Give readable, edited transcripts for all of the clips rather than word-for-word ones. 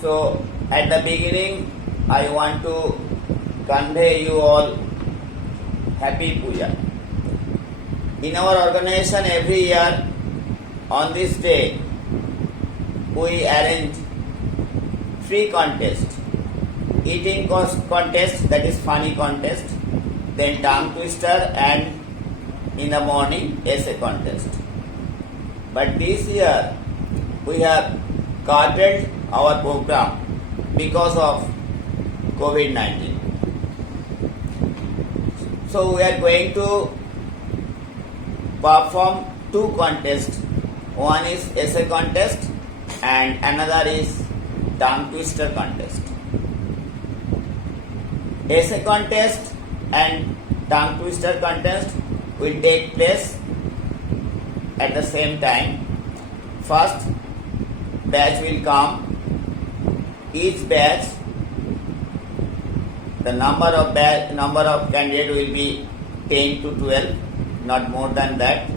So at the beginning I want to convey you all happy puja. In our organization every year on this day we arrange three contests. Eating contest, that is funny contest, then tongue twister, and in the morning essay contest. But this year we have curtailed our program because of COVID-19. So we are going to perform two contests. One is essay contest and another is tongue twister contest. Essay contest and tongue twister contest will take place at the same time. First batch will come. Each batch, the number of candidates will be 10 to 12, not more than that.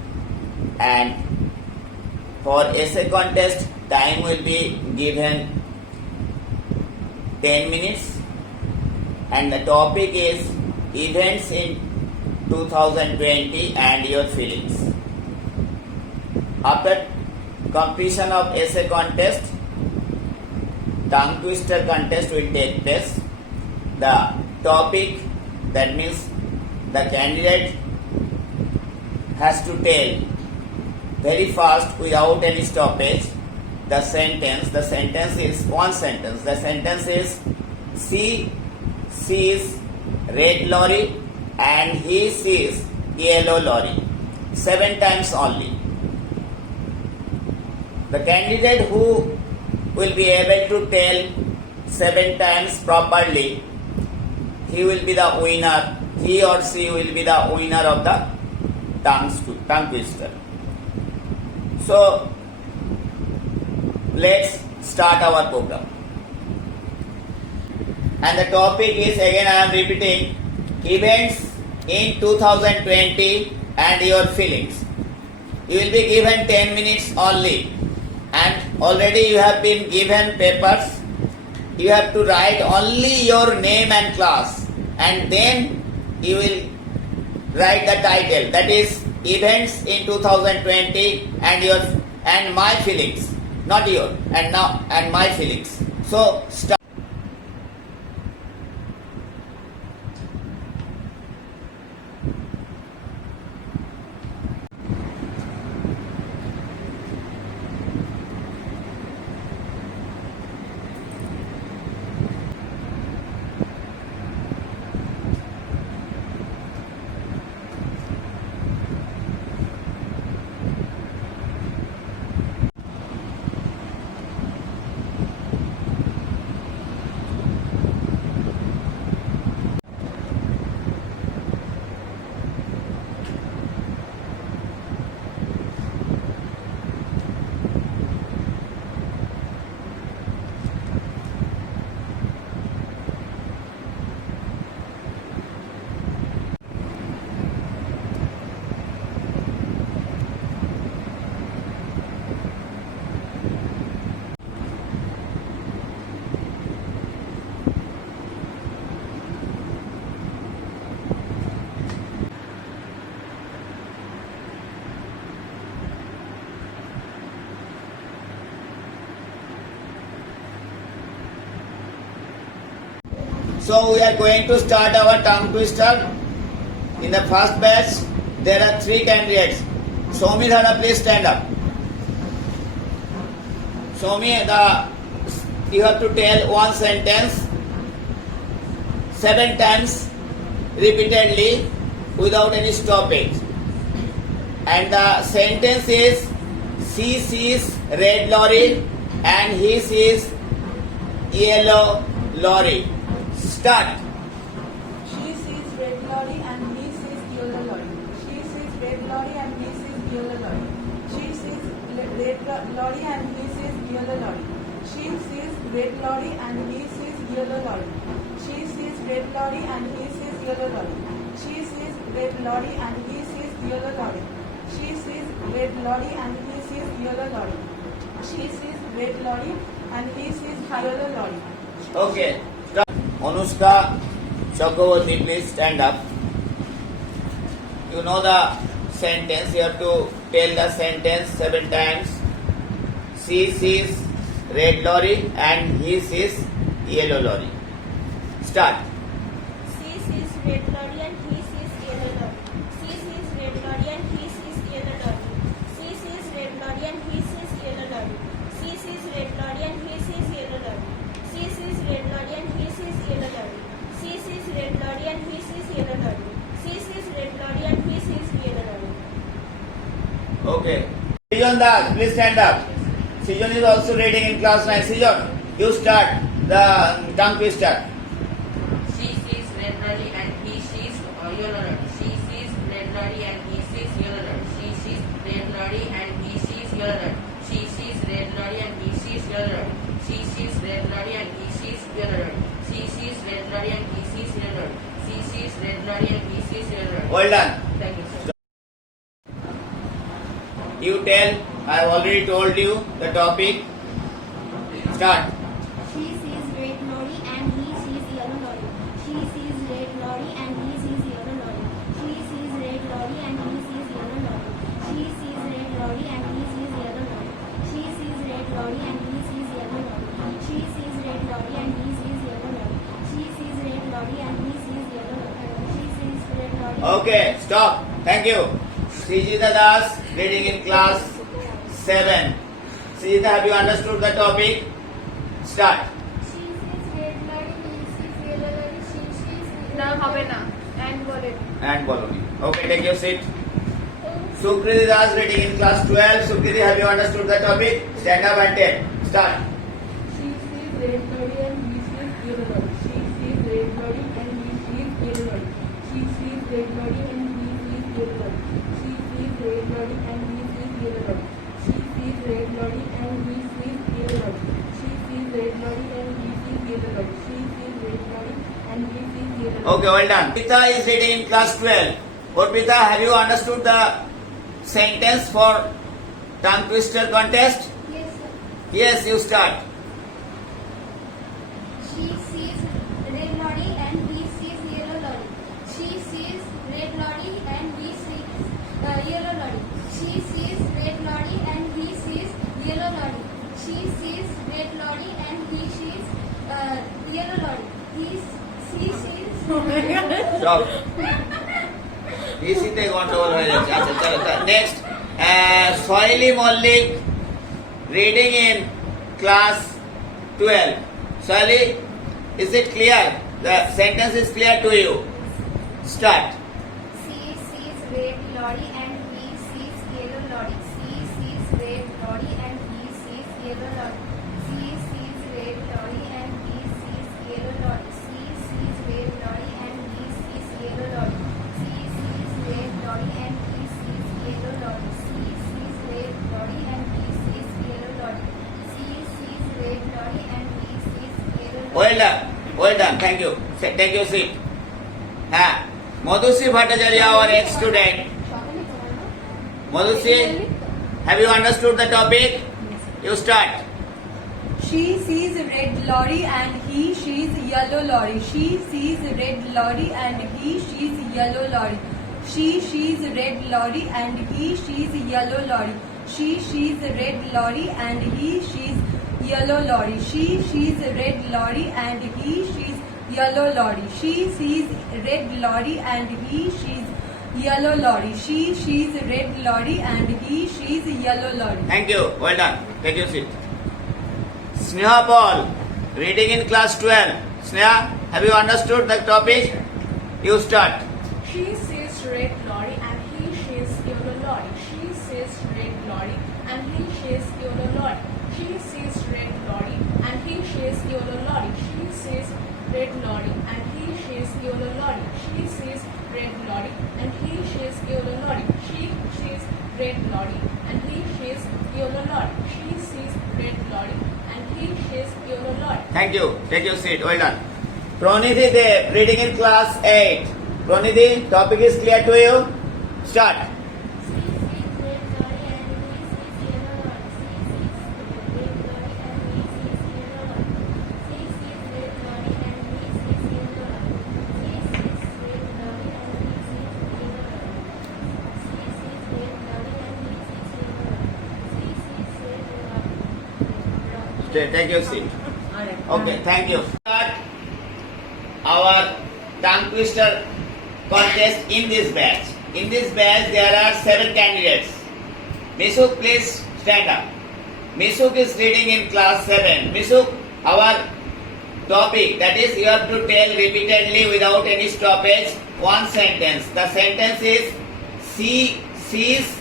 And for essay contest, time will be given 10 minutes, and the topic is events in 2020 and your feelings. After completion of essay contest, tongue twister contest will take place. The topic, that means the candidate has to tell very fast without any stoppage the sentence. The sentence is one sentence. The sentence is she sees red lorry and he sees yellow lorry. 7 times only. The candidate who will be able to tell 7 times properly, he will be the winner. He or she will be the winner of the tongue twister. So let's start our program. And the topic is, again I am repeating, events in 2020 and your feelings. You will be given 10 minutes only, and already you have been given papers. You have to write only your name and class, and then you will write the title, that is events in 2020 and my feelings, not your, and my feelings. So start. So we are going to start our tongue twister. In the first batch, there are 3 candidates. Somi Dhara, please stand up. Somi, you have to tell one sentence 7 times repeatedly without any stoppage. And the sentence is, she sees red lorry and he sees yellow lorry. Start. She sees red lorry and he sees yellow lorry. She sees red lorry and he sees yellow lorry. She sees red lorry and he sees yellow lorry. She sees red lorry and he sees yellow lorry. She sees red lorry and he sees yellow lorry. She sees red lorry and he sees yellow lorry. She sees red lorry and he sees yellow lorry. She sees red lorry and he sees yellow lorry. Okay. Stop. Anushka Chakraborty, please stand up. You know the sentence. You have to tell the sentence 7 times. She sees red lorry and he sees yellow lorry. Start. She sees red lorry and he sees yellow lorry. She sees red lorry and he sees yellow lorry. She sees red lorry and he sees yellow lorry. She sees red lorry and he sees yellow lorry. She sees red lorry and he sees yellow lorry. She sees red lorry and he sees yellow lorry. She sees red lorry and he sees yellow lorry. Okay. Sijon Das, please stand up. Sijon is also reading in class 9. Sijon, you start the tongue twister. She sees red lorry and he sees yellow lorry. She sees red lorry and he sees yellow lorry. She sees red lorry and he sees yellow lorry. She sees red lorry and he sees yellow lorry. She sees red lorry and he sees yellow lorry. She sees red lorry and he sees yellow lorry. She sees red lorry and he sees yellow lorry. Well done. Thank you, sir. You tell. I have already told you the topic. Start. She sees red lorry and he sees yellow lorry. She sees red lorry and he sees yellow lorry. She sees red lorry and he sees yellow lorry. She sees red lorry and he sees yellow lorry. She sees red lorry and he sees yellow lorry. She sees red lorry and he sees yellow lorry. She sees red lorry and he sees yellow lorry. She sees red lorry. Okay, stop. Thank you. Srijita Das, reading in class 7. Srijita, have you understood the topic? Start. She sees red lorry, he sees yellow lorry. She sees না হবে না and বলে And Bologna. Okay, take your seat. Sukriti Das, reading in class 12. Sukriti, have you understood the topic? Stand up and tell. Start. She sees red lorry and he sees yellow lorry. She sees red lorry and he sees yellow lorry. She sees red lorry and he sees yellow lorry. She sees red lorry and he sees yellow lorry. She sees red lorry and he sees yellow lorry. She sees red lorry and he sees yellow lorry. She sees red lorry and he sees yellow lorry. Okay, well done. Pita is reading in class 12. Urpita, have you understood the sentence for tongue twister contest? yes, sir. Yes, you start. She sees red lorry and he sees yellow lorry. She sees red lorry and he sees yellow lorry. She sees red lorry and he sees yellow lorry. She sees red lorry and he sees yellow lorry. She sees Stop. ইসিতে গন্ডগোল হয়ে যাচ্ছে আচ্ছা চলো next Soheli Mallick reading in class 12 Soheli is it clear the sentence is clear to you start She sees red lorry and he sees yellow lorry. She sees red lorry and he sees yellow lorry. She sees red lorry and he sees yellow lorry. She sees red lorry and he sees yellow lorry. She sees red lorry and he sees yellow lorry. She sees red lorry and he sees yellow lorry. She sees red lorry and he sees yellow lorry. well done thank you take your seat হ্যাঁ Madhushree Bhattacharya our ex student Madhushree have you understood the topic you start She sees red lorry and he sees yellow lorry. She sees red lorry and he sees yellow lorry. She sees red lorry and he sees yellow lorry. She sees red lorry and he sees yellow lorry. She sees red lorry and he sees yellow lorry. She sees red lorry and he sees yellow lorry. She sees red lorry and he sees yellow lorry. thank you well done take your seat Sneha Paul reading in class 12 Sneha have you understood the topic you start She sees red lorry and he sees yellow lorry. She sees red lorry and he sees yellow lorry. She sees red lorry and he sees yellow lorry. She sees red lorry and he sees yellow lorry. She sees red lorry and he sees yellow lorry. She sees red lorry and he sees yellow lorry. She sees red lorry and he sees yellow lorry. thank you take your seat well done Pranidhi Dev reading in class 8 Pranidhi topic is clear to you start She sees red lorry and he sees yellow lorry. She sees red lorry and he sees Take your seat. Okay, thank you. Start our tongue twister contest in this batch. In this batch, there are 7 candidates. Misuk, please stand up. Misuk is reading in class 7. Misuk, our topic, that is, you have to tell repeatedly without any stoppage one sentence. The sentence is: she sees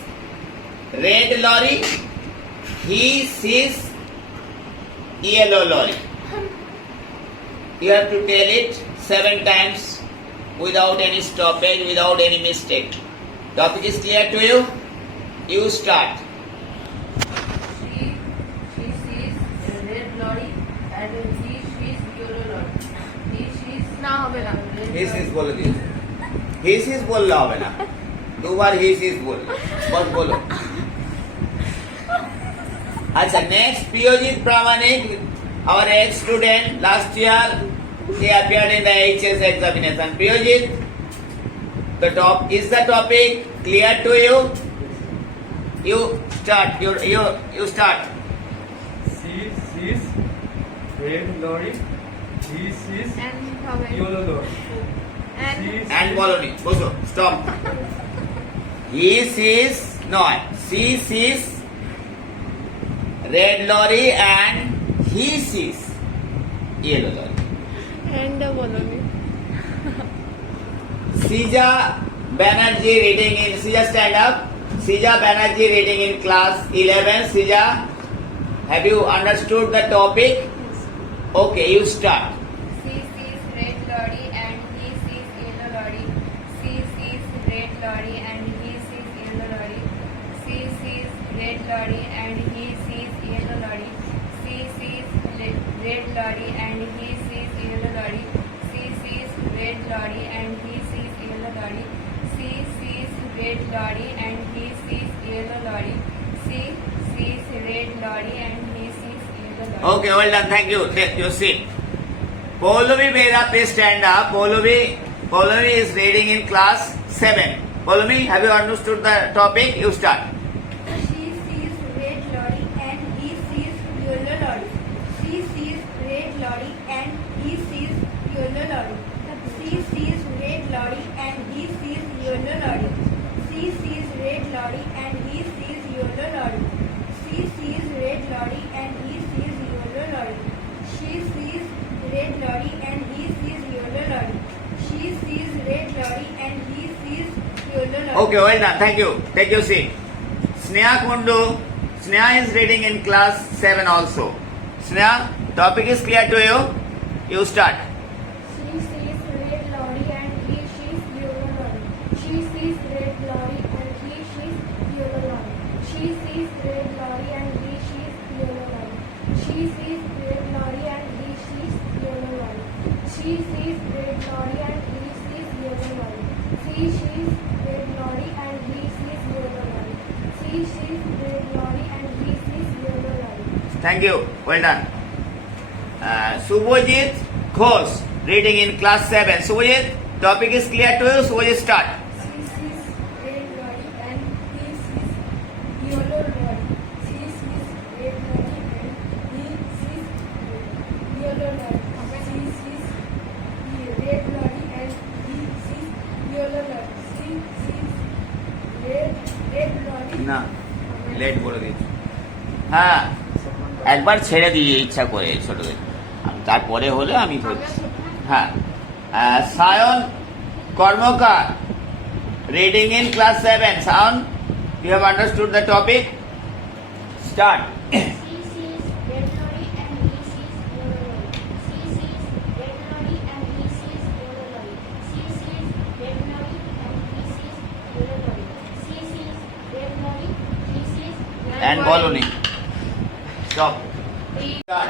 red lorry, he sees yellow lorry. You have to tell it 7 times without any stoppage, without any mistake. Topic is clear to you? You start. She sees a red lorry and he sees yellow lorry. He sees না হবে না He sees बोलो दिए. He sees बोलना होगा ना. 2 बार he sees बोल. बस बोलो. अच्छा, next Piyojit Pramanik, our ex-student, last year he appeared in the HS examination. Piyojit, the topic clear to you? You start. You start. She sees red lorry. He sees and হবে yellow lorry. and She And follow me. Boso, stop. He sees, no, she sees red lorry and he sees yellow lorry. and বলনি Sija Banerjee reading in, Sija stand up. Sija Banerjee reading in class 11. Sija, have you understood the topic? Okay, you start. She sees red lorry and he sees yellow lorry. She sees red lorry and he sees yellow lorry. She sees red lorry and he sees yellow lorry. She sees red lorry and he sees yellow lorry. She sees red lorry and he sees yellow lorry. She sees red lorry and he sees yellow lorry. She sees red lorry and he sees yellow lorry. Okay, well done. Thank you. Take your seat. Paulavi Mera, please stand up. Paulavi is reading in class 7. Paulavi, have you understood the topic? You start. She sees red lorry and he sees yellow lorry. She sees red lorry and he sees yellow lorry. She sees red lorry and he sees yellow lorry. She sees red lorry and he sees yellow lorry. She sees red lorry and he sees yellow lorry. She sees red lorry and he sees yellow lorry. She sees red lorry and he sees yellow lorry. Okay, well done. Thank you. Take your seat. Sneha Kundu. Sneha is reading in class 7 also. Sneha, topic is clear to you? You start. She sees red lorry and he sees yellow lorry. She sees red lorry and he sees yellow lorry. She sees red lorry and he sees yellow lorry. She sees red lorry and he sees yellow lorry. She sees red lorry and he sees yellow lorry. She sees red lorry and he sees yellow lorry. She sees red lorry and he sees yellow lorry. Thank you. Well done. Subhajit Ghosh, reading in class 7. Subhajit, topic is clear to you? Subhajit, start. She sees red lorry and he sees yellow lorry. She sees red lorry and he sees yellow lorry. She sees red lorry and he sees yellow lorry. She sees red lorry. না late বলে দিয়েছি। হ্যাঁ, একবার ছেড়ে দিয়ে ইচ্ছা করে ছোটদের, তারপরে হলে আমি ধরছি। হ্যাঁ, সায়ন কর্মকার reading in class 7. Sayan, you have understood the topic? Start. She sees red lorry and he sees yellow lorry. She sees red lorry and he sees yellow lorry. She sees red lorry and he sees yellow lorry. She sees red lorry, he sees yellow And Boloni. Stop. Start.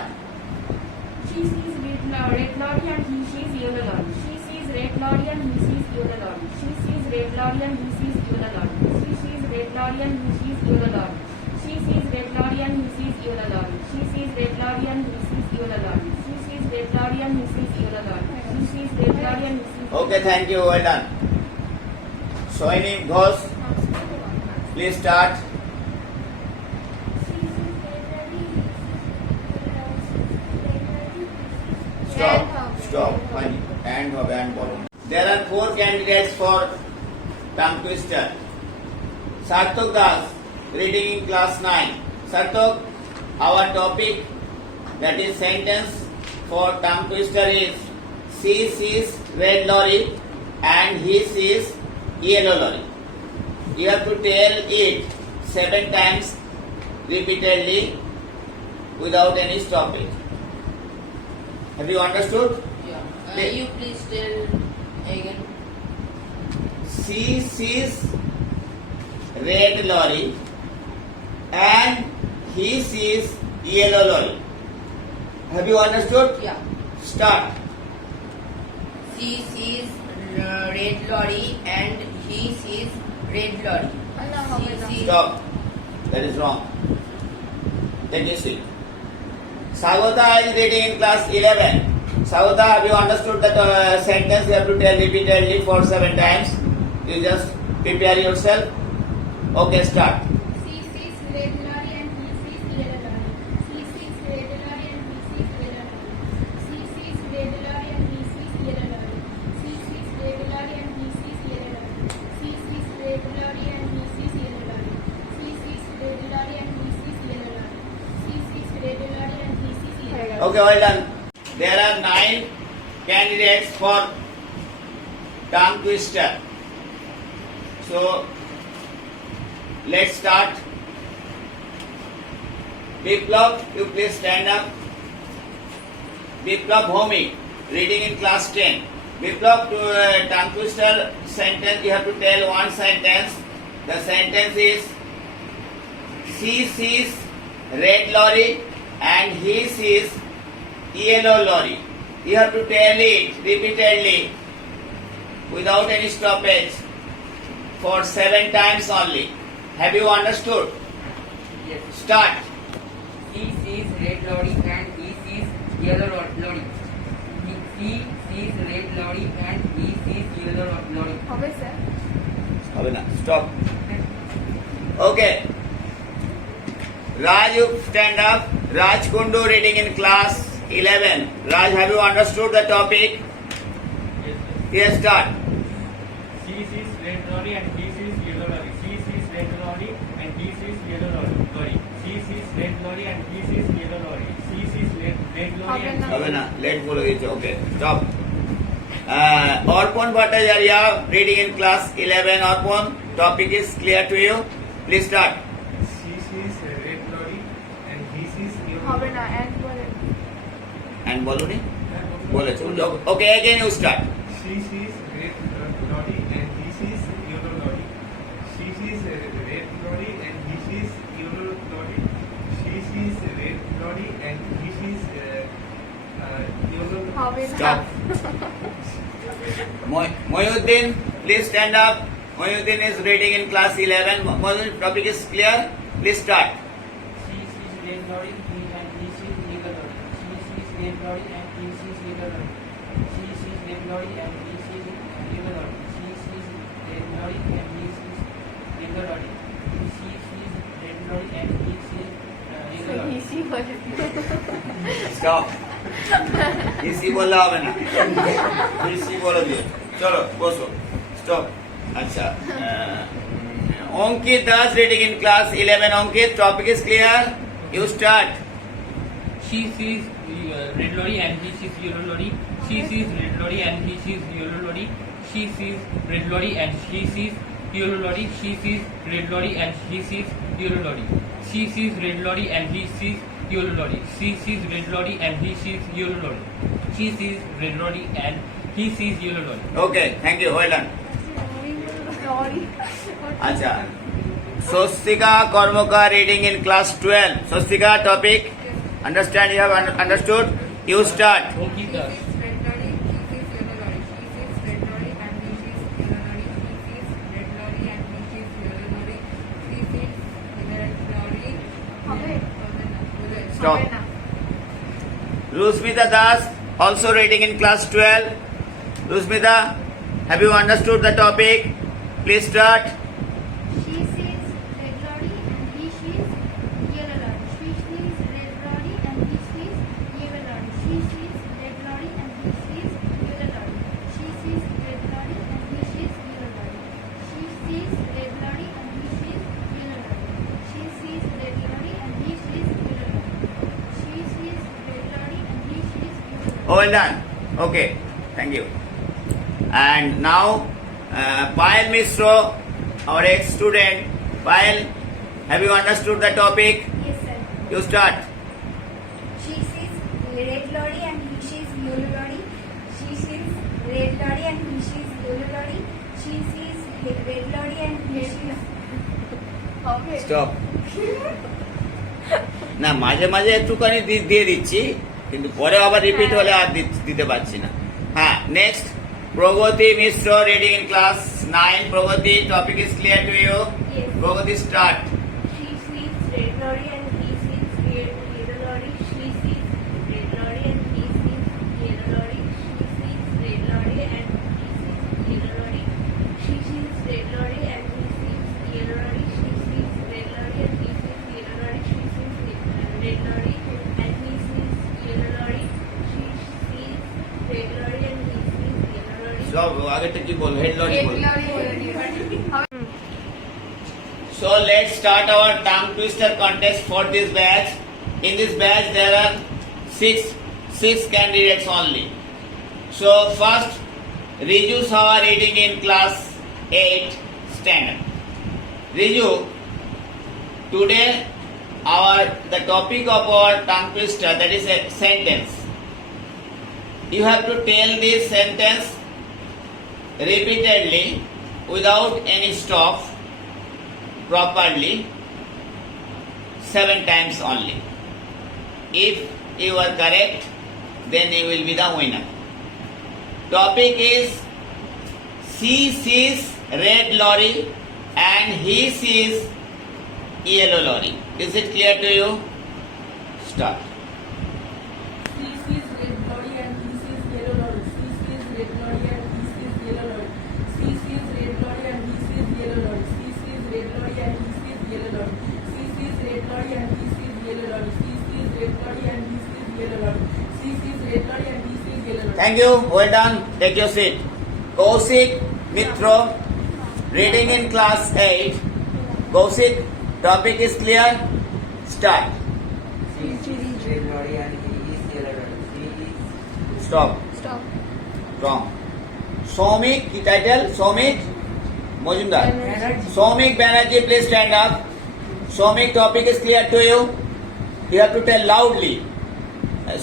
She sees red lorry and he sees yellow lorry. She sees red lorry and he sees yellow lorry. She sees red lorry and he sees yellow lorry. She sees red lorry and he sees yellow lorry. She sees red lorry and he sees yellow lorry. She sees red lorry and he sees yellow lorry. She sees red lorry and he sees yellow lorry. She sees red lorry and he sees. Okay, thank you. Well done. Soini Ghosh, please start. She sees red lorry, he sees yellow lorry. stop. Fine. And হবে and বলো. There are 4 candidates for tongue twister. Sarthak Das, reading in class 9. Sarthak, our topic, that is sentence for tongue twister is she sees red lorry and he sees yellow lorry. You have to tell it 7 times repeatedly without any stoppage. Have you understood? Yeah. You please tell again. She sees red lorry and he sees yellow lorry. Have you understood? Yeah. Start. She sees red lorry and he sees red lorry. She sees Stop. That is wrong. Take a seat. Sagota is reading in class 11. Sagota, have you understood that sentence? You have to tell repeatedly for 7 times. You just prepare yourself. Okay, start. She sees red lorry and he sees yellow lorry. She sees red lorry and he sees yellow lorry. She sees red lorry and he sees yellow lorry. She sees red lorry and he sees yellow lorry. She sees red lorry and he sees yellow lorry. She sees red lorry and he sees yellow lorry. She sees red lorry and he sees yellow lorry. Okay, well done. There are 9 candidates for tongue twister. So, let's start. Biplab, you please stand up. Biplab Homi, reading in class 10. Biplab, to tongue twister sentence, you have to tell one sentence. The sentence is, she sees red lorry and he sees yellow lorry. You have to tell it repeatedly without any stoppage for 7 times only. Have you understood? yes. Start. He sees red lorry and he sees yellow lorry. He sees red lorry and he sees yellow lorry. হবে sir হবে না. Stop. Okay. Raj, you stand up. Raj Kundu, reading in class 11. Raj, have you understood the topic? Yes, sir. Here, start. She sees red lorry and he sees yellow lorry. She sees red lorry and he sees yellow lorry. She sees red lorry and he sees yellow lorry. She sees red lorry and হবে না. Let বলে দিচ্ছি. Okay. Stop. Arpan Bhattacharya, reading in class 11. Arpan, topic is clear to you. Please start. she sees red lorry and he sees yellow হবে lorry. না and বলেন And বলুনি? বলেছো. Okay, again you start. She sees red lorry and he sees yellow lorry. She sees red lorry and he sees yellow lorry. She sees red lorry and he sees yellow. হবে না Stop. Mohyuddin, please stand up. Mohyuddin is reading in class 11. Mohyuddin, topic is clear. Please start. She sees red lorry and he sees yellow lorry. She sees red lorry and he sees yellow lorry. She sees red lorry and he sees yellow lorry. She sees red lorry and he sees yellow lorry. She sees red lorry and he sees yellow lorry. EC বলে Stop. EC বললে হবে না. EC বলে দিয়ে. চলো বসো. Stop. আচ্ছা. Ankit Das, reading in class 11. Ankit, topic is clear. You start. She sees red lorry and he sees yellow lorry. She sees red lorry and he sees yellow lorry. She sees red lorry and he sees yellow lorry. She sees red lorry and he sees yellow lorry. She sees red lorry and he sees yellow lorry. She sees red lorry and he sees yellow lorry. She sees red lorry and he sees yellow lorry. Okay, thank you. Well done. Sorry আচ্ছা. Swastika Karmokar, reading in class 12. Swastika, topic. Understand? You have understood? You start. Ankit Das. Red lorry, he sees yellow lorry. She sees red lorry and he sees yellow lorry. He sees red lorry and he sees yellow lorry. She sees red lorry. হবে Stop. হবে না Rusmita Das, also reading in class 12. Rusmita, have you understood the topic? Please start. She sees red lorry and he sees yellow lorry. She sees red lorry and he sees yellow lorry. She sees red lorry and he sees Oh, well done. Okay, thank you. And now, Payal Misro, our ex-student. Payal, have you understood the topic? Yes, sir. You start. She sees red lorry and he sees yellow lorry. She sees red lorry and he sees yellow lorry. She sees red lorry and he sees. Stop না মাঝে মাঝে একটুখানি দিয়ে দিচ্ছি কিন্তু পরে আবার repeat হলে আর দিতে পারছি না হ্যাঁ next Pragati Mishra reading in class 9 Pragati topic is clear to you Yes. Pragati start She sees red lorry and he sees yellow lorry. She sees red lorry and he sees yellow lorry. She sees red lorry and he sees yellow lorry. She sees red lorry and he sees yellow lorry. She sees red lorry and he sees yellow lorry. She sees red lorry and he sees yellow lorry. She sees red lorry and he sees yellow lorry. সব আগেটা কি বল head lorry বল So let's start our tongue twister contest for this batch. In this batch there are six candidates only. So first, Riju Sawa reading in class 8 standard. Riju, today the topic of our tongue twister, that is a sentence. You have to tell this sentence repeatedly without any stop properly 7 times only. If you are correct, then you will be the winner. Topic is she sees red lorry and he sees yellow lorry. Is it clear to you? Start. She sees red lorry and he sees yellow lorry. She sees red lorry and he sees yellow lorry. She sees red lorry and he sees yellow lorry. She sees red lorry and he sees yellow lorry. She sees red lorry and he sees yellow lorry. She sees red lorry and he sees yellow lorry. She sees red lorry and he sees yellow lorry. Thank you. Well done. Take your seat. Kaushik Mitro, reading in class 8. Kaushik, topic is clear? Start. She sees red lorry and he is yellow lorry. She is Stop. Wrong. Somik, the title? Somik Mojumdar. Somik Banerjee, please stand up. Somik, topic is clear to you? You have to tell loudly.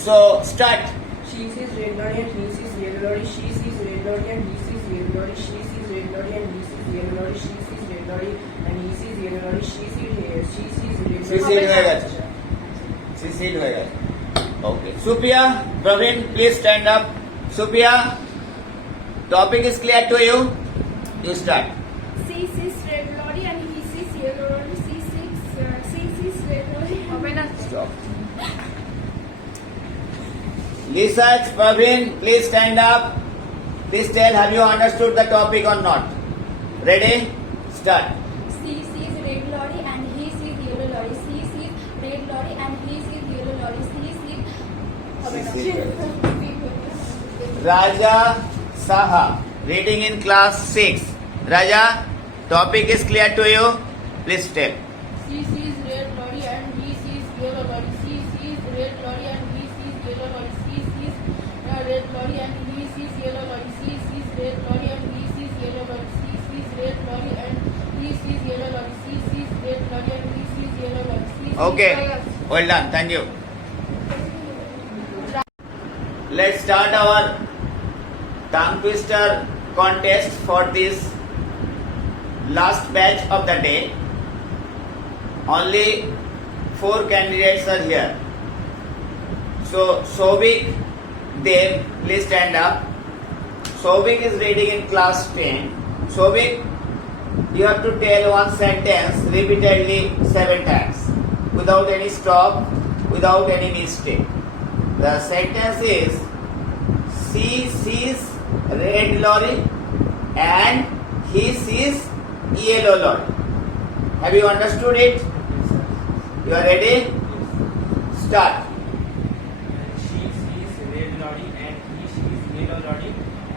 So, start. She sees red lorry and he sees yellow lorry. She sees red lorry and he sees yellow lorry. She sees red lorry and he sees yellow lorry. She sees red lorry and he sees yellow lorry. She sees red হয়ে গেছে seat হয়ে গেছে okay Supiya Prabin please stand up Supiya topic is clear to you you start She sees red lorry and he sees yellow lorry. She sees red lorry. Stop. Research, Praveen, please stand up. Please tell, have you understood the topic or not? Ready? Start. She sees red lorry and he sees yellow lorry. She sees red lorry and he sees yellow lorry. Raja Saha, reading in class 6. Raja, topic is clear to you? Please tell. She sees red lorry and he sees yellow lorry. She sees red lorry and he sees yellow lorry. She sees red lorry and he sees yellow lorry. She sees red lorry and he sees yellow lorry. She sees red lorry and he sees yellow lorry. She sees red lorry and he sees yellow lorry. She sees Okay, well done, thank you. Let's start our tongue twister contest for this last batch of the day. Only 4 candidates are here. So, Sovik Dev, please stand up. Sovik is reading in class 10. Sovik, you have to tell one sentence repeatedly 7 times without any stop, without any mistake. The sentence is she sees red lorry and he sees yellow lorry. Have you understood it? You are ready? Start. She sees red lorry and he sees yellow lorry.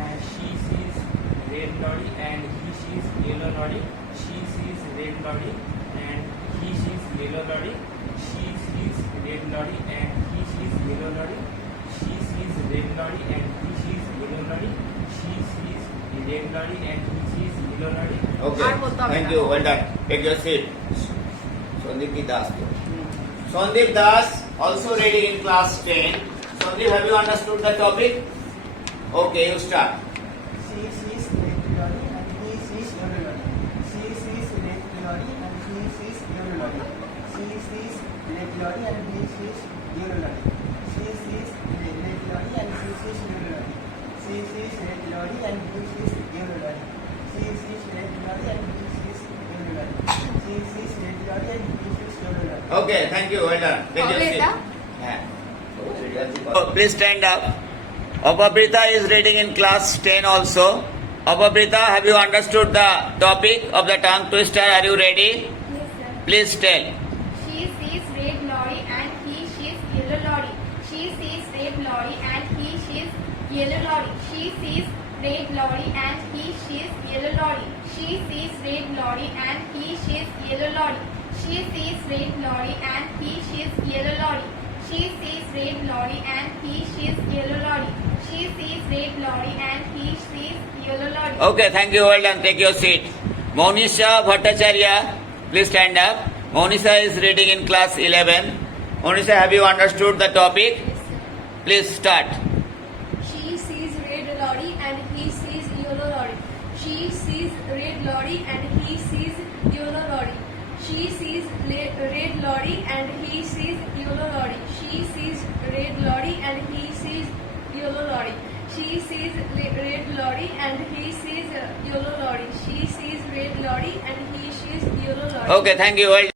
And she sees red lorry and he sees yellow lorry. She sees red lorry and he sees yellow lorry. She sees red lorry and he sees yellow lorry. She sees red lorry and he sees yellow lorry. She sees red lorry and he sees yellow lorry. Okay. Thank you. Well done. Take your seat. Sandeep Das. Sandeep Das also reading in class 10. Sandeep, have you understood the topic? Okay, you start. She sees red lorry and he sees yellow lorry. She sees red lorry and he sees yellow lorry. She sees red lorry and he sees yellow lorry. She sees red lorry and he sees yellow lorry. She sees red lorry and he sees yellow lorry. She sees red lorry and he sees yellow lorry. She sees red lorry and he sees yellow lorry. Okay, thank you. Well done. Take your seat. Yeah. Please stand up. Apabrita is reading in class 10 also. Apabrita, have you understood the topic of the tongue twister? Are you ready? Yes, sir. Please tell. She sees red lorry and he sees yellow lorry. She sees red lorry and he sees yellow lorry. She sees red lorry and he sees yellow lorry. She sees red lorry and he sees yellow lorry. She sees red lorry and he sees yellow lorry. She sees red lorry and he sees yellow lorry. She sees red lorry and he sees yellow lorry. Okay, thank you. Well done. Take your seat. Monisha Bhattacharya, please stand up. Monisha is reading in class 11. Monisha, have you understood the topic? Yes, sir. Please start. She sees red lorry and he sees yellow lorry. She sees red lorry and he sees yellow lorry. She sees red lorry and he sees yellow lorry. She sees red lorry and he sees yellow lorry. She sees red lorry and he sees yellow lorry. She sees red lorry and he sees yellow lorry. Okay, thank you. Well